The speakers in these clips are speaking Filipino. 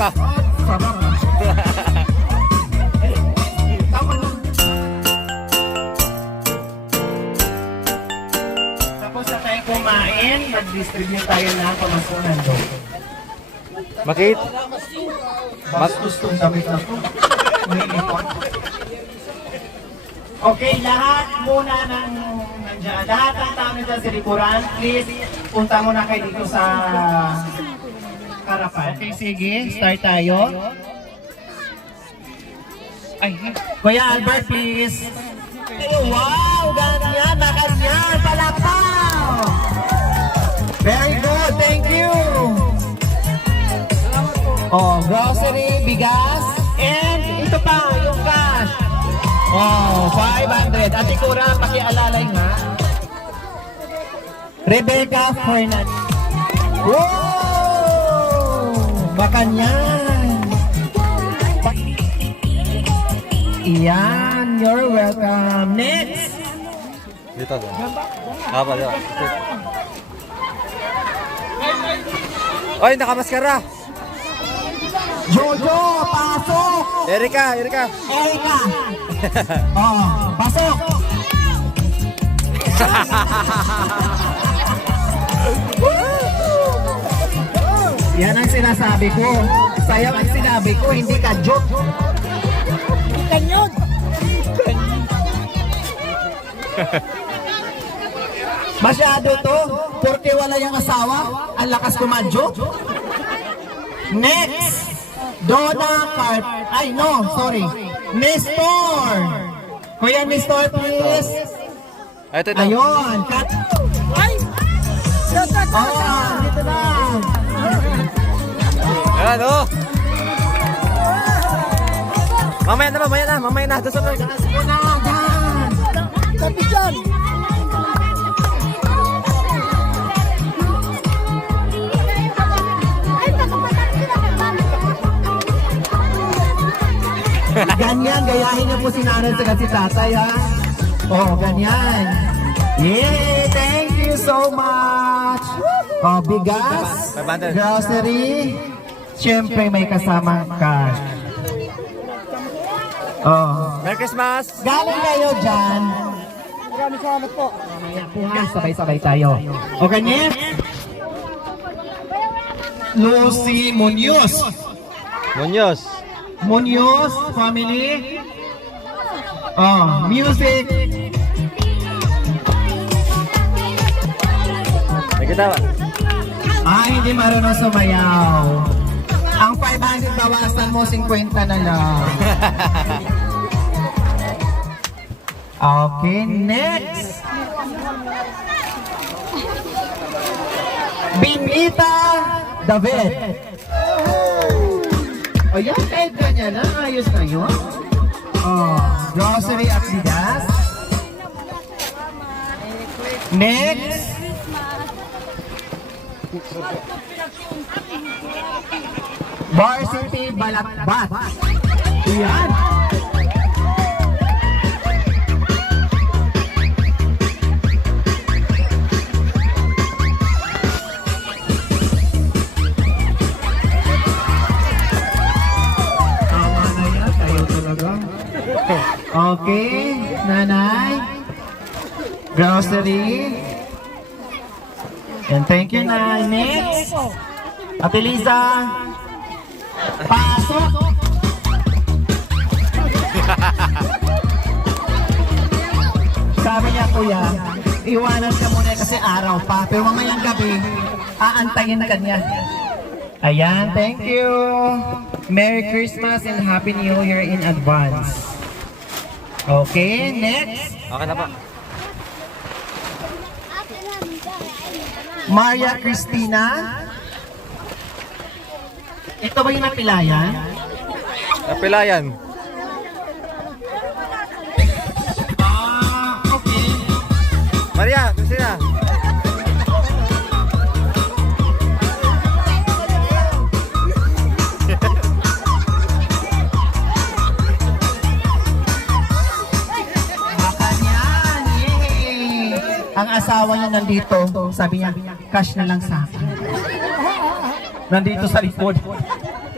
pa. Sarap. Tapos na tayo kumain, mag-distribute tayo ng pamasunan doon. Bakit? Mas gustong damit na ito. May ipon. Okay, lahat muna ng nandiyan. Lahat ng tao nandiyan sa likuran, please, punta muna kayo dito sa harapan. Okay, sige, start tayo. Ay, Kuya Albert, please. Wow, ganyan, nakanyan, palakpaw! Very good, thank you! Oh, grocery, bigas, and ito pa, yung cash. Oh, 500. Ate Cura, pakialalay nga. Rebecca Fernandez. Wow! Makanyan. Iyan, you're welcome. Next! Dito. Haba, dito. Oy, nakamaskara. Jojo, pasok! Erika. Erika! Oh, pasok! Yan ang sinasabi ko. Sayang ang sinabi ko, hindi ka joke. Kanyod! Masyado to, porque wala yung asawa, ang lakas kumadyo. Next! Donna Carp. Ay, no, sorry. Nestor! Kuya Nestor, please. Ito. Ayun, cut. Ay! Oh, dito na. Ayan, oh. Mamaya na. Susunod. Sige na, Dan. Tapi dyan. Ganyan, gayahin niyo po si nanay at si tatay, ha? Oh, ganyan. Yay! Thank you so much! Oh, bigas, grocery, siyempre may kasamang cash. Oh. Merry Christmas! Galing kayo dyan. Maraming salamat po. Mamaya po ha, sabay-sabay tayo. Okay, next. Lucy Munoz. Munoz family. Oh, music. Nakita ba? Hindi marunong sumayaw. Ang 500 bawasan mo, 50 na lang. Okay, next. Binita David. Ayan, kahit ganyan na. Ayos na yun. Oh, grocery at bigas. Next. Varsity Balakbat. Ayan. Tama na yan. Tayo talaga. Okay, nanay. Grocery. And thank you, Nay. Next. Ate Liza. Pasok! Sabi niya, kuya, iwanan ka muna kasi araw pa. Pero mamayang gabi, aantayin ka niya. Ayan, thank you. Merry Christmas and Happy New Year in advance. Okay, next. Okay na po. Maria Cristina. Ito ba yung napilayan? Napilayan. Okay. Maria, Christina. Makanyan, yay! Ang asawa niya nandito, sabi niya, cash na lang sa akin. Nandito sa likod.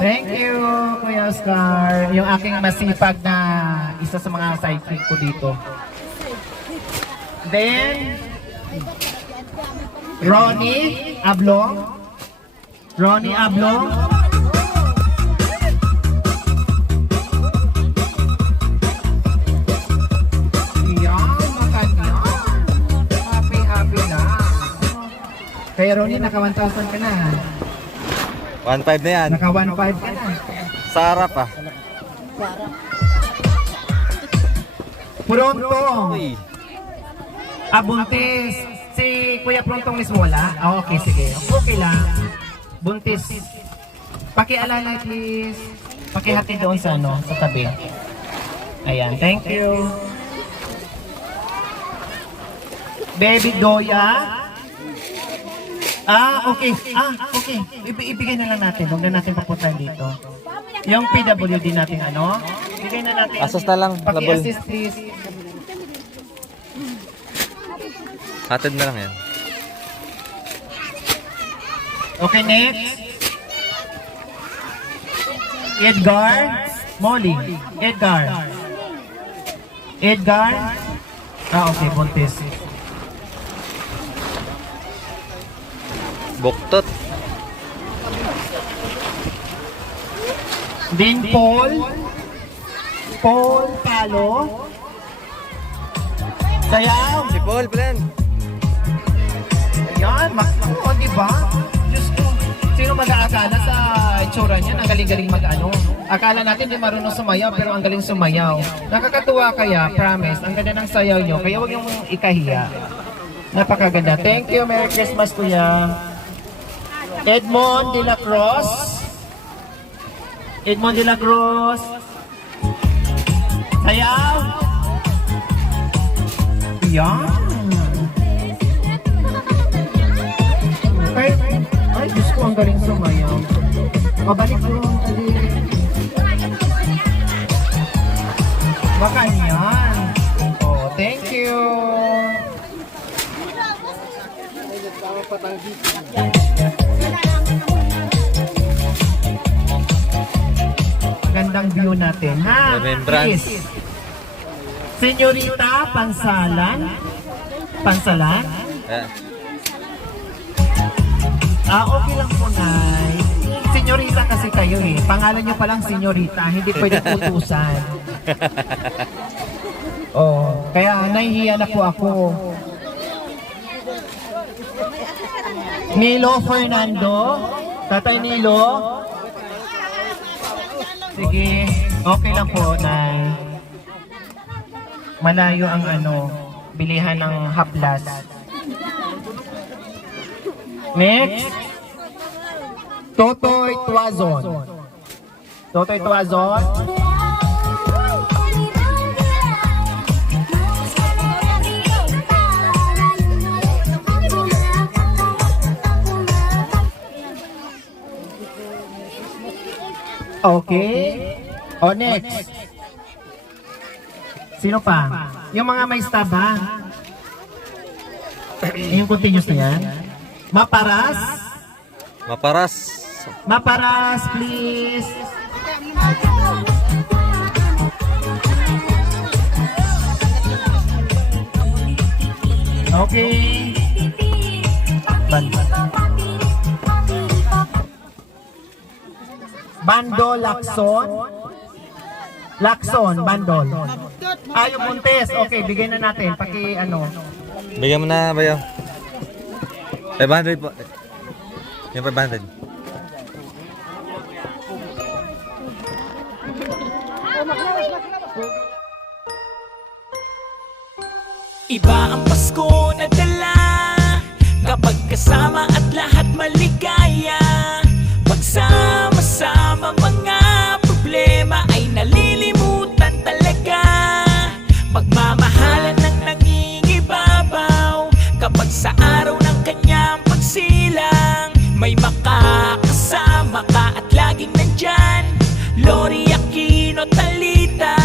Thank you, Kuya Oscar. Yung aking masipag na isa sa mga sidekick ko dito. Then, Ronnie Ablong. Ronnie Ablong. Yan, makanya. Happy na. Kaya Ronnie, naka 1,000 ka na. 1.5 na yan. Naka 1,500 ka na. Sa harap ah. Pronto. Uy. Buntis. Si Kuya Prontong mismo wala? Okay, sige. Okay lang. Buntis. Pakialala please. Pakihati doon sa sa tabi. Ayan, thank you. Baby Doya. Okay. Okay. Ibigay na lang natin. Huwag na natin papuntahan dito. Yung PWD natin Ibigay na natin. Asos na lang, labol. Paki-assist please. Hatid na lang yan. Okay, next. Edgar. Molly. Edgar. Okay, buntis. Buktot. Din Paul Palo. Sayaw. Si Paul, plan. Ayan, di ba? Diyos ko. Sino mag-aakala sa itsura niya? Ang galing-galing Akala natin di marunong sumayaw, pero ang galing sumayaw. Nakakatuwa kaya, promise. Ang ganda ng sayaw niyo, kaya huwag yung ikahiya. Napakaganda. Thank you. Merry Christmas, Kuya. Edmond de la Cruz. Sayaw. Yan. Ay, Diyos ko, ang galing sumayaw. Mabalik ko ang galing. Baka yan. Oh, thank you. Gandang view natin, ha? Remembrance. Please. Senyorita Pansalan. Yeah. Okay lang po, Nay. Senyorita kasi kayo Pangalan nyo palang senyorita, hindi pwede utusan. Kaya nahihiya na po ako. Nilo Fernando. Tatay Nilo. Sige, okay lang po, Nay. Malayo ang bilihan ng haplas. Next. Totoy Tuazon. Okay. Next. Sino pa? Yung mga may stab, ha? Yung continuous na yan. Maparas, please. Okay. Bando Lakson, Bandol. Yung buntis. Okay, bigay na natin. Bigyan mo na, bayaw. 500 po. Yung 500. Iba ang Pasko na dala kapag kasama at lahat maligaya. Pagsama-sama mga problema ay nalilimutan talaga. Pagmamahalan ng nangingibabaw kapag sa araw ng kanyang pagsilang. May makakasama ka at laging nandyan. Lori Aquino, Talita.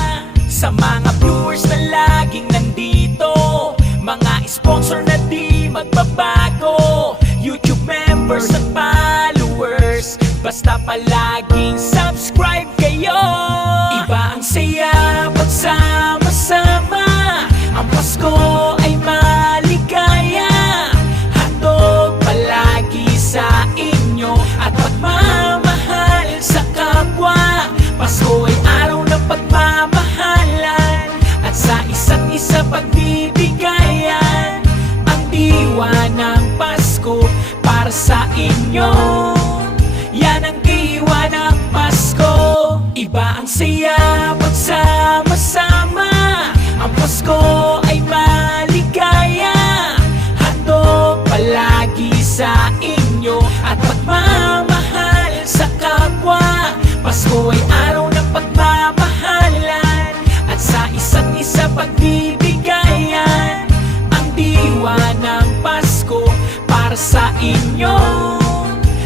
Sa mga viewers na laging nandito, mga sponsor na di magbabago, YouTube member members at followers, basta palaging subscribe kayo. Iba ang saya pagsama-sama, ang Pasko ay maligaya. Handog palagi sa inyo at pagmamahal sa kapwa. Pasko ay araw ng pagmamahalan at sa isa't isa pagbibigayan. Ang diwa ng Pasko para sa inyo, yan ang diwa ng Pasko. Iba ang saya pagsama-sama, ang Pasko ay maligaya. Handog palagi sa inyo at pagmamahal sa kapwa. Pasko ay araw ng pagmamahalan at sa isa't isa pagbibigayan. Ang diwa ng Pasko para sa inyo,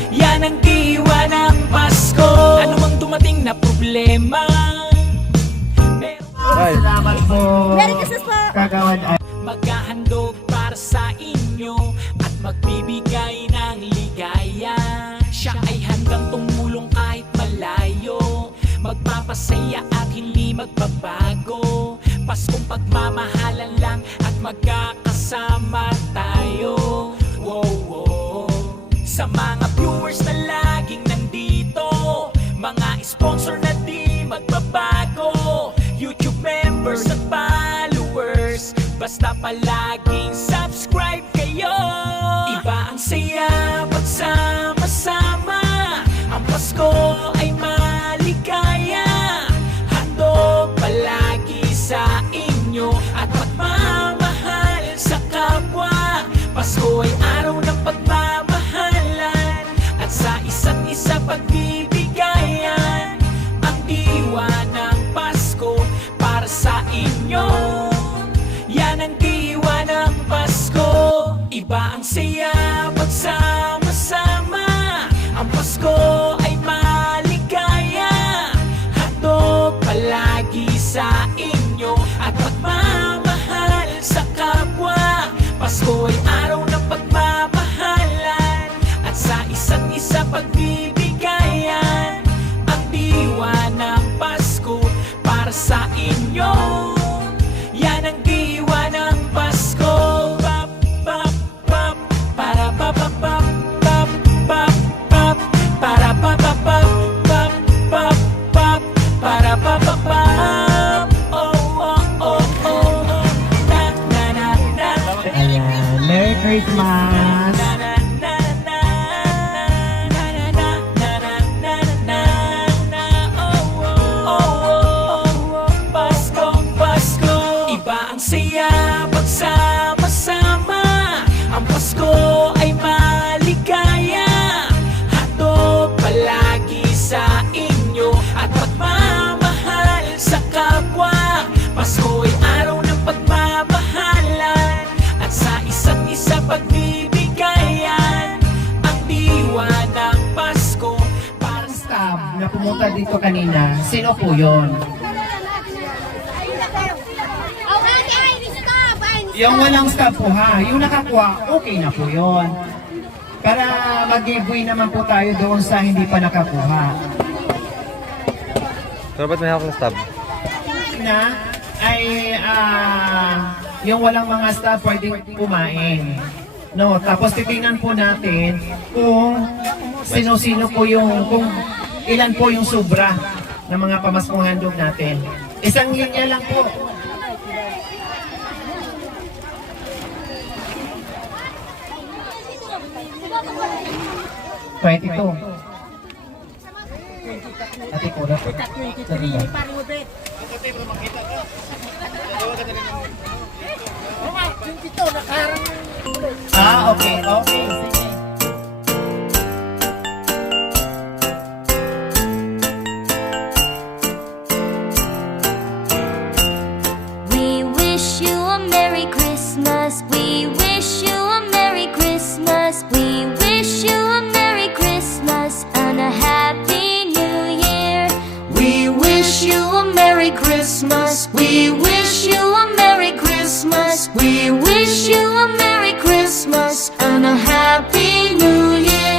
yan ang diwa ng Pasko. Ano mang dumating na problema, Salamat po. Merry Christmas po! Kagawad ay maghahandog para sa inyo at magbibigay ng ligaya. Siya ay handang tumulong kahit malayo, magpapasaya at hindi magbabago. Paskong pagmamahalan lang at magkakasama tayo. Wow, wow. Sa mga viewers na laging nandito, mga sponsor na di magbabago, YouTube members at followers, basta palaging subscribe kayo. Iba ang saya pagsama-sama, ang Pasko ay maligaya. Handog palagi sa inyo at pagmamahal sa kapwa. Pasko ay araw ng pagmamahalan at sa isa't isa pagbibigayan. Ang diwa ng Pasko para sa inyo, yan ang diwa ng Pasko. Iba ang saya pagsama-sama, ang Pasko ay maligaya. Handog palagi sa inyo at pagmamahal sa kapwa. Pasko ay araw ng pagmamahalan at sa isa't isa pagbibigayan. Ang diwa ng Pasko para sa inyo, yan ang diwa ng Pasko. Pap, pap, pap, para pap, pap, pap, pap, pap, pap, para pap, pap, pap, pap, pap, pap, para pap, pap, pap. Oh, oh, oh, oh, oh. Na, na, na, na. ayan. Merry Christmas! Na, na, na, na, na, na, na, na, na, na, na, na. Oh, oh, oh, oh, oh. Pasko, Pasko. Iba ang saya pagsama-sama, ang Pasko ay maligaya. Handog palagi sa inyo at pagmamahal sa kapwa. Pasko ay araw ng pagmamahalan at sa isa't isa pagbibigayan. Ang diwa ng Pasko para sa Staff na pumunta dito kanina, sino po yun? Yung walang staff po ha, yung nakakuha, okay na po yun. Para mag-giveaway naman po tayo doon sa hindi pa nakakuha. Pero ba't may hawak ng stab? Na ay yung walang mga staff pwedeng kumain. No, tapos titingnan po natin kung sino-sino po yung, kung ilan po yung sobra ng mga pamaskong handog natin. Isang linya lang po. $22. Ate ko na. Okay, okay. Sige. We wish you a Merry Christmas. We wish you a Merry Christmas. We wish you a Merry Christmas and a Happy New Year. We wish you a Merry Christmas. We wish you a Merry Christmas. We wish you a Merry Christmas and a Happy New Year.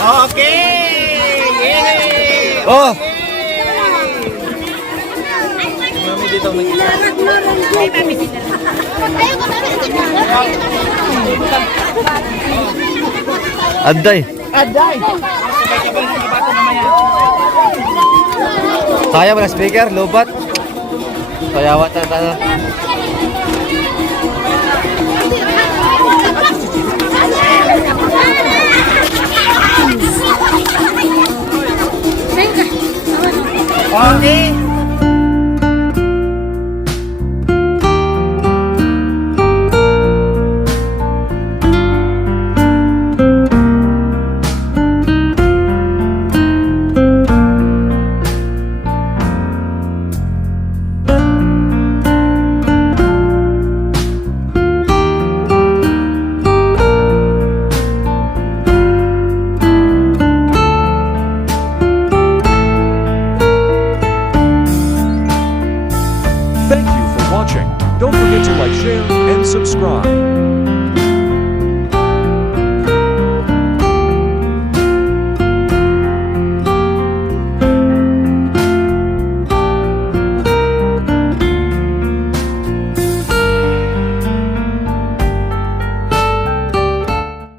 Okay! Yay! Oh! Mami dito mag-isa. Aday. Aday! Kaya ba na speaker? Lobat? Sayawat na tayo. Okay! Thank you for watching. Don't forget to like, share, and subscribe.